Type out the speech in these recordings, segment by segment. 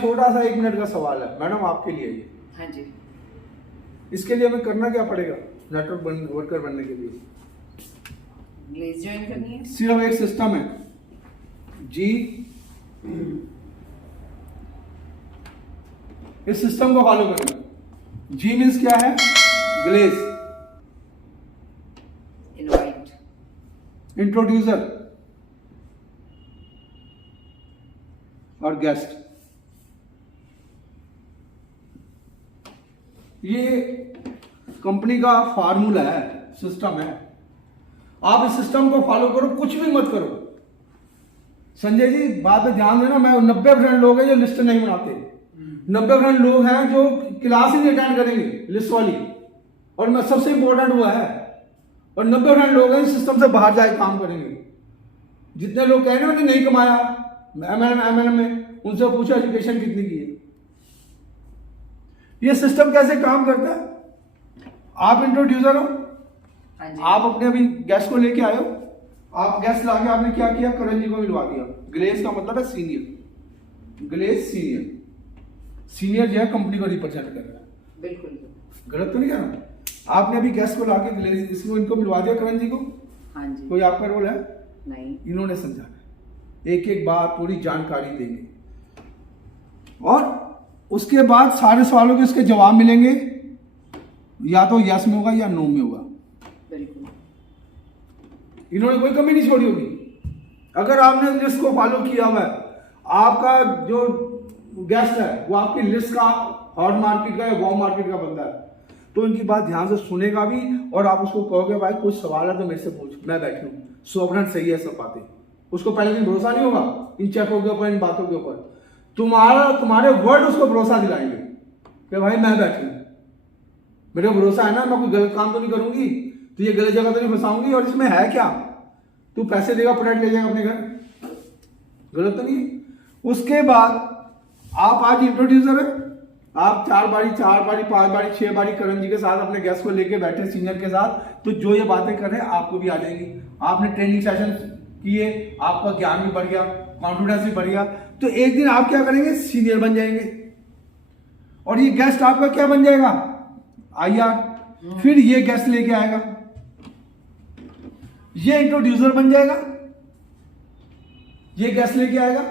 छोटा सा 1 मिनट का सवाल है मैडम आपके लिए ये। हाँ जी। इसके लिए हमें करना क्या पड़ेगा नेटवर्क वर्कर बनने के लिए? ग्लेज ज्वाइन करनी है। सिर्फ एक सिस्टम है जी। इस सिस्टम को फॉलो करना। जी मीन्स क्या है? ग्लेज, इनवाइट, इंट्रोड्यूसर और गेस्ट। ये कंपनी का फार्मूला है, सिस्टम है। आप इस सिस्टम को फॉलो करो, कुछ भी मत करो। संजय जी बात पे ध्यान देना, मैं 90% लोग हैं जो लिस्ट नहीं बनाते, 90% लोग हैं जो क्लास ही नहीं अटेंड करेंगे लिस्ट वाली, और मैं सबसे इंपॉर्टेंट हुआ है। और 90% लोग हैं सिस्टम से बाहर जाके काम करेंगे। जितने लोग कह रहे हैं कि नहीं कमाया एमएनएम में, उनसे पूछो एजुकेशन कितनी की है। ये सिस्टम कैसे काम करता है? आप इंट्रोड्यूसर हो, आप अपने अभी गेस्ट को लेके आए हो, आप गेस्ट लाके आपने क्या किया? करण जी को मिलवा दिया। ग्लेज का मतलब है सीनियर, ग्लेज सीनियर। सीनियर जो है कंपनी को रिप्रेजेंट कर रहा है। बिल्कुल गलत तो नहीं कह रहा? आपने अभी गेस्ट को लाके ग्लेज इसको इनको मिलवा दिया करण जी को। हाँ जी। कोई आपका रोल है? नहीं। इन्होंने समझाना, एक एक बात पूरी जानकारी देंगे, और उसके बाद सारे सवालों के इसके जवाब मिलेंगे, या तो यस में होगा या नो में होगा। बिल्कुल। इन्होंने कोई कमी नहीं छोड़ी होगी। अगर आपने लिस्ट को फॉलो किया हुआ है, आपका जो गेस्ट है वो आपकी लिस्ट का हॉट मार्केट का या वार्म मार्केट का बंदा है, तो इनकी बात ध्यान से सुनेगा भी, और आप उसको कहोगे भाई कुछ सवाल है तो मेरे से पूछ, मैं बैठी हूँ, 100% सही है सब बातें। उसको पहले दिन भरोसा नहीं होगा इन चेकों के ऊपर, इन बातों के ऊपर। तुम्हारे वर्ड उसको भरोसा दिलाएंगे कि भाई मैं बैठी हूँ, मेरे को भरोसा है ना, मैं कोई गलत काम तो नहीं करूंगी, तो ये गलत जगह तो नहीं फंसाऊंगी, और इसमें है क्या, तू पैसे देगा प्रोडक्ट ले जाएगा अपने घर, गलत तो नहीं है। उसके बाद आप आज इंट्रोड्यूसर है, आप 4 बारी 5 बारी 6 बारी करण जी के साथ अपने गेस्ट को लेके बैठे सीनियर के साथ, तो जो ये बातें कर रहे हैं आपको भी आ जाएंगी। आपने ट्रेनिंग सेशन किए, आपका ज्ञान भी बढ़ गया, कॉन्फिडेंस भी बढ़ गया, तो एक दिन आप क्या करेंगे? सीनियर बन जाएंगे, और ये गेस्ट आपका क्या बन जाएगा? आईआर। फिर ये गेस्ट लेके आएगा, ये इंट्रोड्यूसर बन जाएगा, ये गेस्ट लेके आएगा,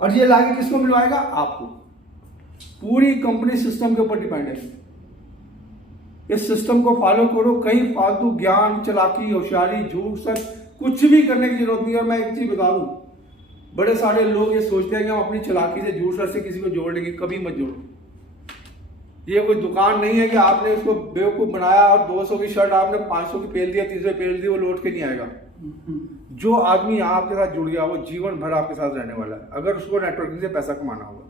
और ये लाके किसको मिलवाएगा? आपको। पूरी कंपनी सिस्टम के ऊपर डिपेंड है। इस सिस्टम को फॉलो करो, कहीं फालतू ज्ञान, चालाकी, होशियारी, झूठ, सच कुछ भी करने की जरूरत नहीं है। और मैं एक चीज बता दूं, बड़े सारे लोग ये सोचते हैं कि हम अपनी चालाकी से, झूठ सच से किसी को जोड़ लेंगे। कभी मत जोड़ो। ये कोई दुकान नहीं है कि आपने उसको बेवकूफ बनाया और 200 की शर्ट आपने 500 की पेल दिया, 300 की पेल दी, वो लौट के नहीं आएगा। जो आदमी आपके साथ जुड़ गया वो जीवन भर आपके साथ रहने वाला है, अगर उसको नेटवर्किंग से पैसा कमाना होगा।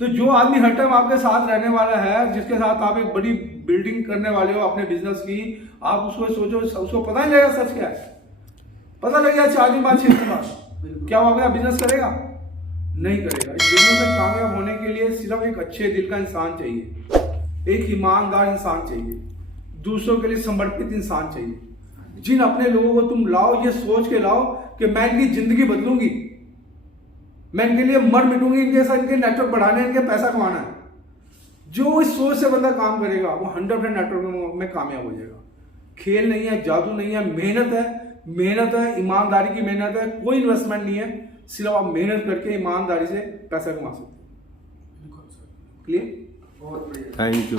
तो जो आदमी हर टाइम आपके साथ रहने वाला है, जिसके साथ आप एक बड़ी बिल्डिंग करने वाले हो अपने बिजनेस की, आप उसको सोचो, उसको पता नहीं लगेगा सच क्या है, पता लग गया 4 दिन बाद 6 दिन बाद, क्या वो आपका बिजनेस करेगा? नहीं करेगा। इस बिजनेस में कामयाब होने के लिए सिर्फ एक अच्छे दिल का इंसान चाहिए, एक ईमानदार इंसान चाहिए, दूसरों के लिए समर्पित इंसान चाहिए। जिन अपने लोगों को तुम लाओ, ये सोच के लाओ कि मैं इनकी जिंदगी बदलूंगी, मैं इनके लिए मर मिटूंगी, इनके साथ इनके नेटवर्क बढ़ाने, इनके पैसा कमाना है। जो इस सोच से बंदा काम करेगा वो 100% नेटवर्क में कामयाब हो जाएगा। खेल नहीं है, जादू नहीं है, मेहनत है, मेहनत है, ईमानदारी की मेहनत है, कोई इन्वेस्टमेंट नहीं है, सिर्फ आप मेहनत करके ईमानदारी से पैसा कमा सकते हैं। क्लियर? Thank you.